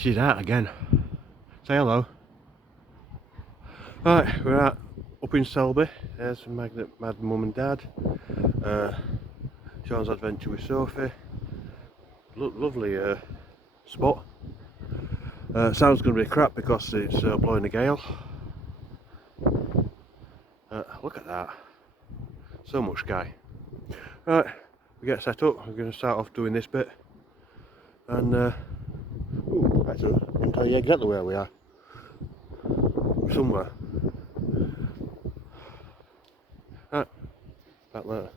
She's out again. Say hello. Right, we're up in Selby. There's Magnet Mad Mum and Dad. Sean's adventure with Sophie. Lovely spot. Sound's going to be crap because it's blowing a gale. Look at that. So much sky. Right, we get set up. We're going to start off doing this bit. And actually, I can tell you exactly where we are. Somewhere. Right, back later.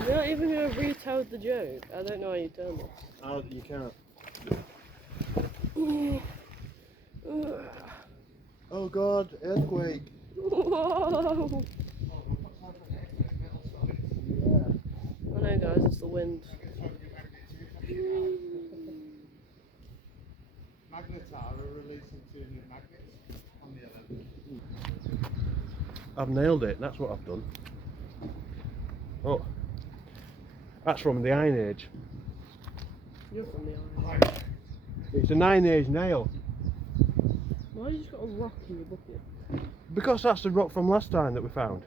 You're not even going to retell the joke. I don't know how you turn this. Oh, you can't. Oh God, earthquake. Whoa! I know, guys, it's the wind. Magnetar are releasing 2 new magnets on the 11th. I've nailed it, that's what I've done. Oh, that's from the Iron Age. You're from the island. It's an Iron Age nail. Why have you just got a rock in your bucket? Because that's the rock from last time that we found.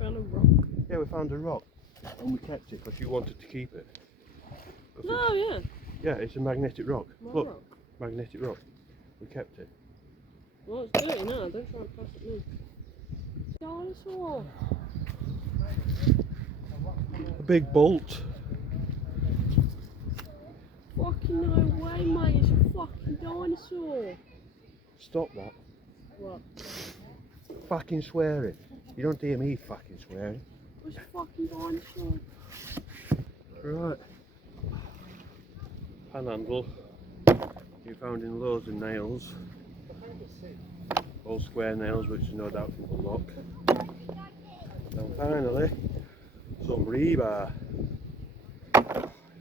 Found a rock. Yeah, we found a rock. And we kept it because you wanted to keep it. No, yeah. Yeah, it's a magnetic rock. My Look, rock. magnetic rock. We kept it. Well, it's dirty now. Don't try and pass it me. Dinosaur. A big bolt. Fucking no way, mate. It's a fucking dinosaur. Stop that. What? Fucking swearing. You don't hear me fucking swearing. It's a fucking dinosaur. Right. Panhandle. You found in loads of nails. All square nails, which no doubt can unlock. And finally, some rebar.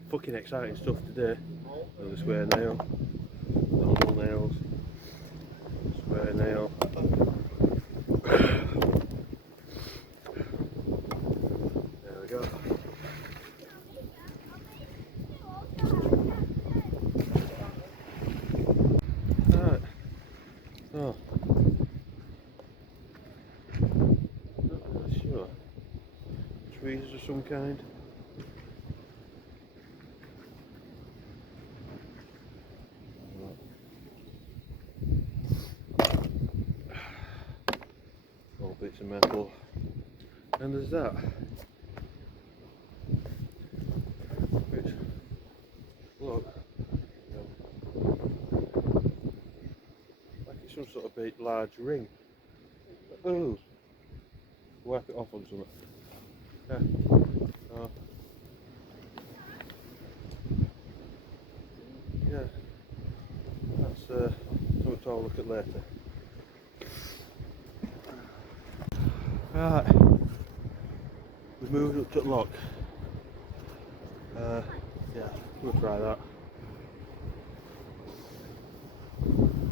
Fucking exciting stuff today. Another square nail. Normal nails. Square nail. There we go. Right. Oh. Not really sure. Trees of some kind. All bits of metal. And there's that. Which, look, like it's some sort of big large ring. Oh, wipe it off on something. Yeah. Oh. Yeah. That's something to have a look at later. Right, we've moved up to the lock. Yeah, we'll try that.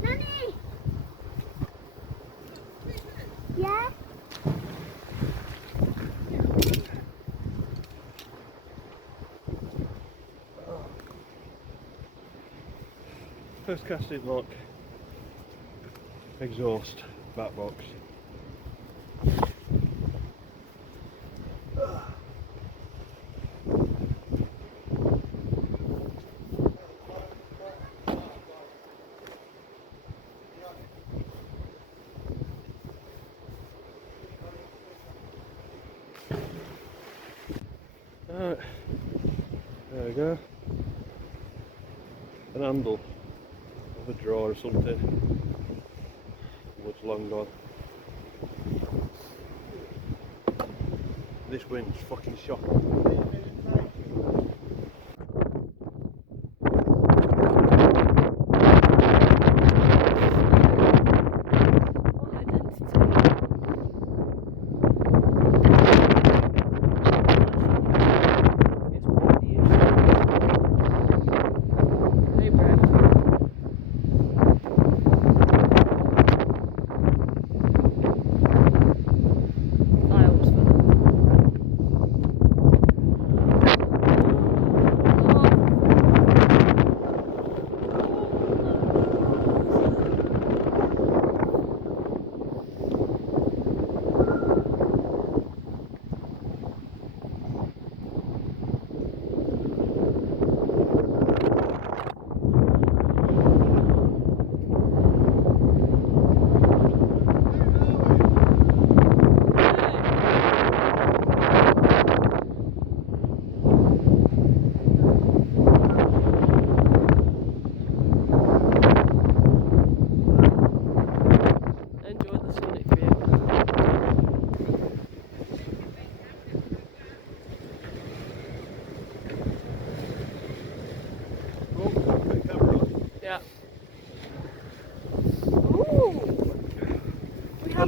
Nanny! Yeah? First casting lock, exhaust, back box. Alright, there we go. An handle of a drawer or something. Wood's long gone. This wind's fucking shocking.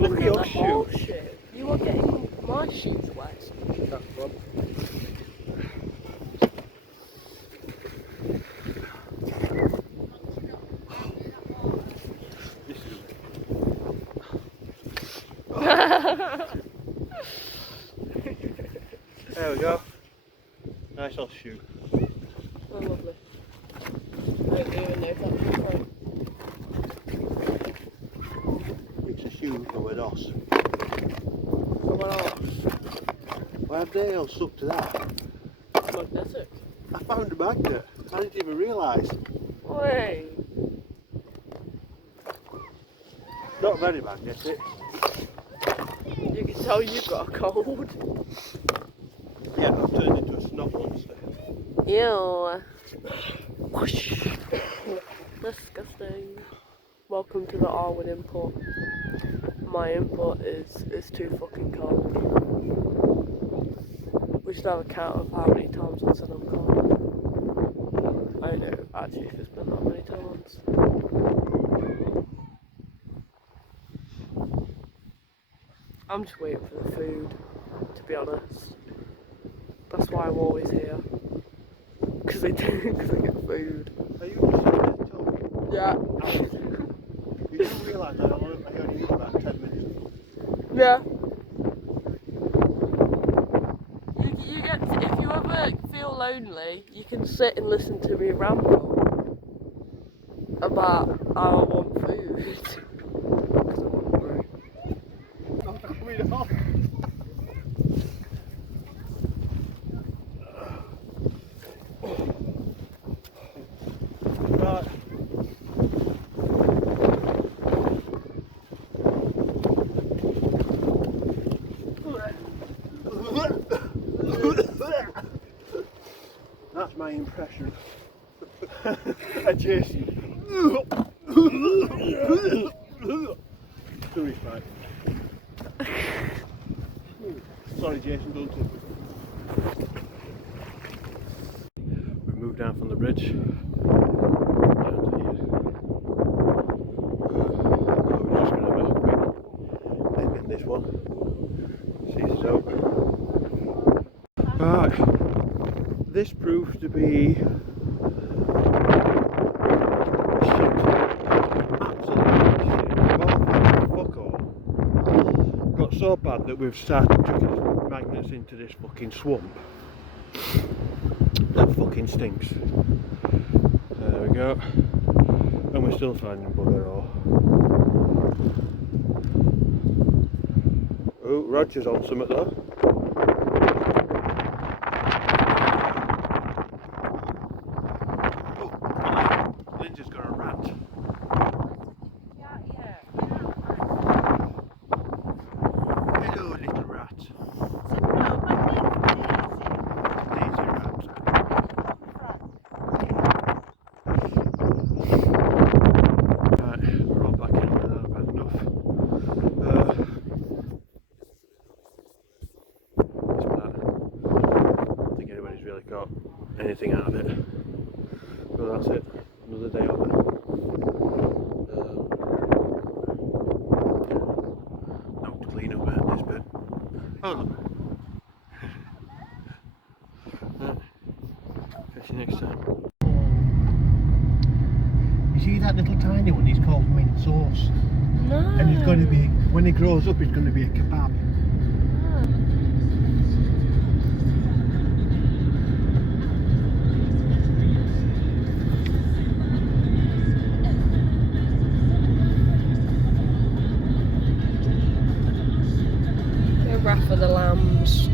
look at your that shoe. bullshit. You are getting my shoes wet. That's one. This is there we go. Nice little shoe. Oh, lovely. I don't even know if that's right. It's a shoe from a DOS. Someone else. Why have nails stuck to that? Magnetic. I found a magnet. I didn't even realise. Wait. Not very magnetic. You can tell you've got a cold. Yeah, I've turned into a snot monster. Ew. Whoosh. Disgusting. Welcome to the Arwen input. My input is too fucking cold. We should have a count of how many times I said I'm cold. I don't know actually if it's been that many times. I'm just waiting for the food, to be honest. That's why I'm always here. Because I get food. Are you just sitting there talking? Yeah. You do realise I only need about 10 minutes. Yeah. You get to, if you ever feel lonely, you can sit and listen to me ramble about how I want food. Because I'm hungry. I'm coming off. Right. That's my impression. Jason. Tourist bike. Sorry, Jason, don't tip. We've moved down from the bridge. Down to here. We're just going to have a quick dip in this one. See us out. Right. This proves to be shit. Absolutely shit. Fuck all. Got so bad that we've started chucking magnets into this fucking swamp. That fucking stinks. There we go. And we're still finding bugger all. Oh, Roger's on something though. Lindsay's got a rat. Hello, little rat. Daisy rat. Right, we're all back in now. I've had enough. It's bad. I don't think anybody's really got anything out of it. But that's it. Another day of it. Now to clean up this bit. Oh look. Right. Catch you next time. You see that little tiny one? He's called mint sauce. No. And he's going to be, when he grows up, he's going to be a kebab. Wrath of the Lambs.